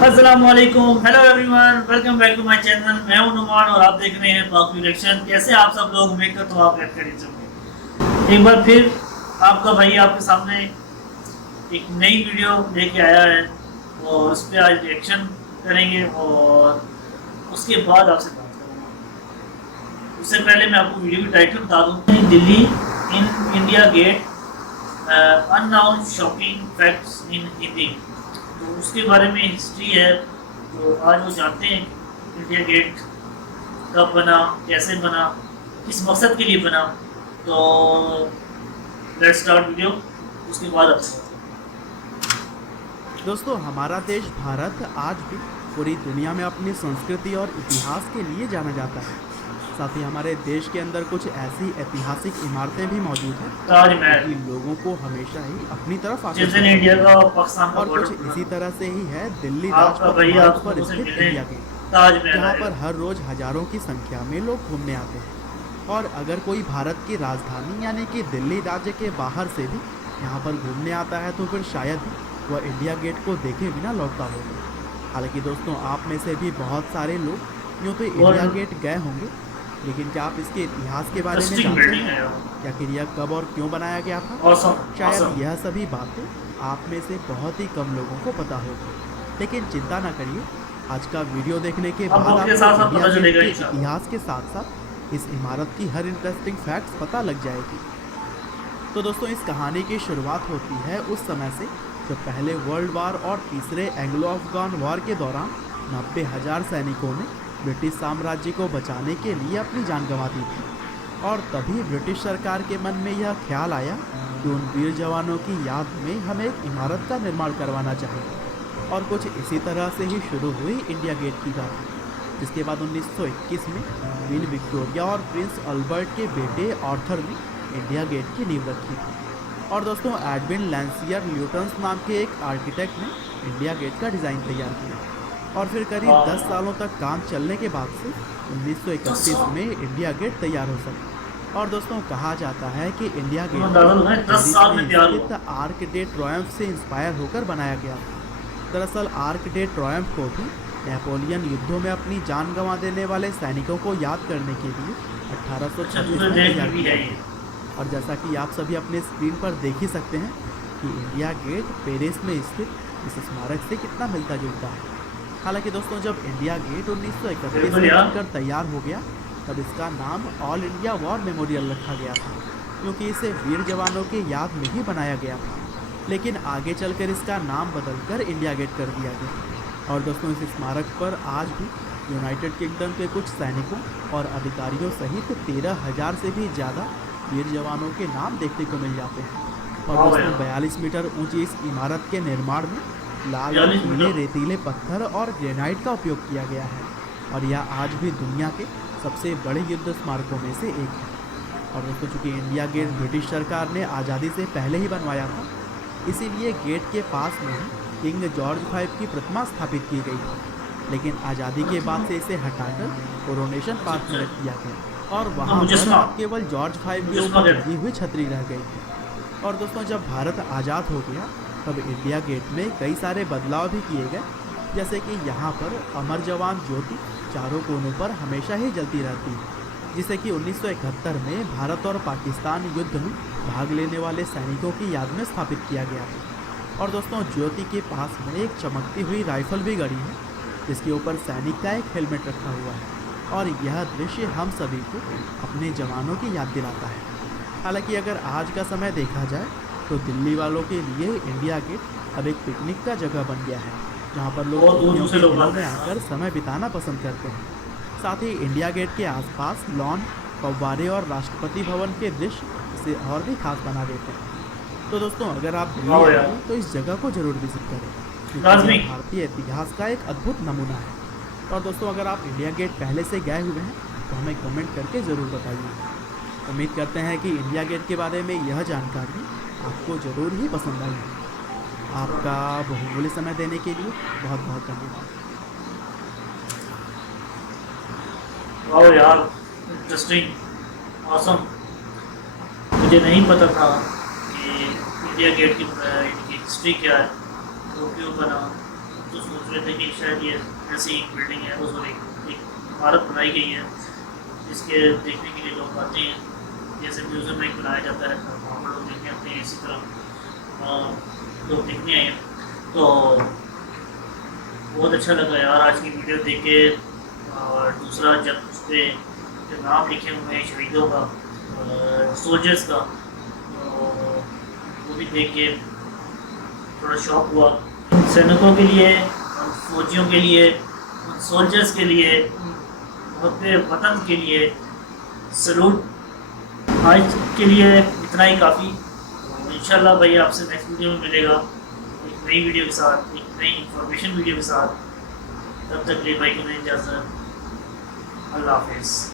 अस्सलामुअलैकुम, hello everyone, welcome back to my channel. मैं हूं नुमान और आप देख रहे हैं पाक रिएक्शन। कैसे आप सब लोग? उम्मीद करता हूं आप खैरियत से होंगे। एक बार फिर आपका भाई आपके सामने एक नई वीडियो लेके आया है और उस पर आज रिएक्शन करेंगे और उसके बाद आपसे बात करूँगा। उससे पहले मैं आपको वीडियो की टाइटल बता दूँ। Delhi in India gate, unknown shocking facts in Hindi. तो उसके बारे में हिस्ट्री है, तो आज वो जानते हैं इंडिया गेट कब बना, कैसे बना, किस मकसद के लिए बना। तो लेट्स स्टार्ट वीडियो, उसके बाद आपसे। दोस्तों, हमारा देश भारत आज भी पूरी दुनिया में अपनी संस्कृति और इतिहास के लिए जाना जाता है। साथ ही हमारे देश के अंदर कुछ ऐसी ऐतिहासिक इमारतें भी मौजूद हैं ताजमहल, जो लोगों को हमेशा ही अपनी तरफ जिस आकर्षित दिन करती इंडिया का है। और पाकिस्तान का और कुछ बॉर्डर इसी खुला तरह से ही है दिल्ली था, आपका राजपथ भाई मार्ग आप पर लोगों से स्थित मिले इंडिया गेट, ताजमहल जहाँ आए। पर हर रोज हजारों की संख्या में लोग घूमने आते हैं। और अगर कोई भारत की राजधानी यानी कि दिल्ली राज्य के बाहर से भी यहाँ पर घूमने आता है तो फिर शायद ही वह इंडिया गेट को देखे बिना लौटता होगा। हालांकि दोस्तों, आप में से भी बहुत सारे लोग यूँ तो इंडिया गेट गए होंगे, लेकिन क्या आप इसके इतिहास के बारे में इंटरेस्टिंग जानते बिल्डिंग हैं है। कि आखिर यह कब और क्यों बनाया गया था? ऑसम, शायद ऑसम। यह सभी बातें आप में से बहुत ही कम लोगों को पता होगी, लेकिन चिंता ना करिए। आज का वीडियो देखने के अब बाद वक्त के आपको साथ साथ इंडिया पता गेट चलेगा के इंशाल्लाह। इतिहास के साथ साथ इस इमारत की हर इंटरेस्टिंग फैक्ट्स पता लग जाएगी। तो दोस्तों, इस कहानी की शुरुआत होती है उस समय से जब पहले वर्ल्ड वार और तीसरे एंग्लो अफगान वॉर के दौरान 90,000 सैनिकों ने ब्रिटिश साम्राज्य को बचाने के लिए अपनी जान गंवा दी थी। और तभी ब्रिटिश सरकार के मन में यह ख्याल आया कि उन वीर जवानों की याद में हमें एक इमारत का निर्माण करवाना चाहिए। और कुछ इसी तरह से ही शुरू हुई इंडिया गेट की गाथा, जिसके बाद 1921 में क्वीन विक्टोरिया और प्रिंस अल्बर्ट के बेटे आर्थर ने इंडिया गेट की नींव रखी थी। और दोस्तों, एडविन लैंसियर ल्यूटन्स नाम के एक आर्किटेक्ट ने इंडिया गेट का डिज़ाइन तैयार किया। और फिर करीब 10 सालों तक काम चलने के बाद से 1931 में इंडिया गेट तैयार हो सका। और दोस्तों, कहा जाता है कि इंडिया गेट को 10 साल में तैयार स्थित हुआ। आर्क डे ट्रायम्फ से इंस्पायर होकर बनाया गया था। दरअसल आर्क डे ट्रायम्फ को भी नेपोलियन युद्धों में अपनी जान गंवा देने वाले सैनिकों को याद करने के लिए 1826 में तैयार किया गया। और जैसा कि आप सभी अपने स्क्रीन पर देख ही सकते हैं कि इंडिया गेट पेरिस में स्थित इस स्मारक से कितना मिलता जुलता है। हालांकि दोस्तों, जब इंडिया गेट 1931 में बनकर तैयार हो गया तब इसका नाम ऑल इंडिया वॉर मेमोरियल रखा गया था, क्योंकि इसे वीर जवानों की याद में ही बनाया गया था। लेकिन आगे चलकर इसका नाम बदलकर इंडिया गेट कर दिया गया। और दोस्तों, इस स्मारक पर आज भी यूनाइटेड किंगडम के कुछ सैनिकों और अधिकारियों सहित 13,000 से भी ज़्यादा वीर जवानों के नाम देखने को मिल जाते हैं। और दोस्तों, 42 मीटर ऊंची इस इमारत के निर्माण में लाल और पीले रेतीले पत्थर और ग्रेनाइट का उपयोग किया गया है। और यह आज भी दुनिया के सबसे बड़े युद्ध स्मारकों में से एक है। और दोस्तों, चूँकि इंडिया गेट ब्रिटिश सरकार ने आज़ादी से पहले ही बनवाया था, इसीलिए गेट के पास में ही किंग जॉर्ज V की प्रतिमा स्थापित की गई थी। लेकिन आज़ादी के बाद से इसे हटाकर कोरोनेशन पार्क में रख दिया गया और वहाँ पर अब केवल जॉर्ज V के ऊपर लगी हुई छतरी रह गई थी। और दोस्तों, जब भारत आज़ाद हो गया तब इंडिया गेट में कई सारे बदलाव भी किए गए, जैसे कि यहाँ पर अमर जवान ज्योति चारों कोनों पर हमेशा ही जलती रहती है, जिसे कि 1971 में भारत और पाकिस्तान युद्ध में भाग लेने वाले सैनिकों की याद में स्थापित किया गया था। और दोस्तों, ज्योति के पास में एक चमकती हुई राइफल भी गड़ी है, जिसके ऊपर सैनिक का एक हेलमेट रखा हुआ है। और यह दृश्य हम सभी को अपने जवानों की याद दिलाता है। हालांकि अगर आज का समय देखा जाए तो दिल्ली वालों के लिए इंडिया गेट अब एक पिकनिक का जगह बन गया है, जहाँ पर लोग छुट्टियों के दिनों में आकर समय बिताना पसंद करते हैं। साथ ही इंडिया गेट के आसपास लॉन, फव्वारे और राष्ट्रपति भवन के दृश्य इसे और भी खास बना देते हैं। तो दोस्तों, अगर आप दिल्ली आए तो इस जगह को जरूर विजिट करें, क्योंकि यह भारतीय इतिहास का एक अद्भुत नमूना है। और दोस्तों, अगर आप इंडिया गेट पहले से गए हुए हैं तो हमें कमेंट करके ज़रूर बताइए। उम्मीद करते हैं कि इंडिया गेट के बारे में यह जानकारी आपको ज़रूर ही पसंद आई। आपका बहुमूल्य समय देने के लिए बहुत बहुत धन्यवाद। वाह यार, इंटरेस्टिंग, ऑसम। मुझे नहीं पता था कि इंडिया गेट की हिस्ट्री क्या है, वो क्यों बना, तो सोच रहे थे कि शायद ये ऐसी एक बिल्डिंग है, वो सॉरी एक इमारत बनाई गई है जिसके देखने के लिए लोग आते हैं, जैसे म्यूज़ियम में बनाया जाता है वहाँ पर लोग देखने आते हैं, इसी तरह लोग देखने आए हैं। तो बहुत अच्छा लगा यार आज की वीडियो देख के। और दूसरा जब उस पर जो नाम लिखे हुए हैं शहीदों का, सोल्जर्स का, तो वो भी देख के थोड़ा शौक हुआ। सैनिकों के लिए, उन फौजियों के लिए, उन सोल्जर्स के लिए, अपने वतन के लिए सलूट। आज के लिए इतना ही काफ़ी। इंशाल्लाह भाई आपसे नेक्स्ट वीडियो में मिलेगा, एक नई वीडियो के साथ, एक नई इंफॉर्मेशन वीडियो के साथ। तब तक लिए भाई को नहीं इजाज़त। अल्लाह हाफिज़।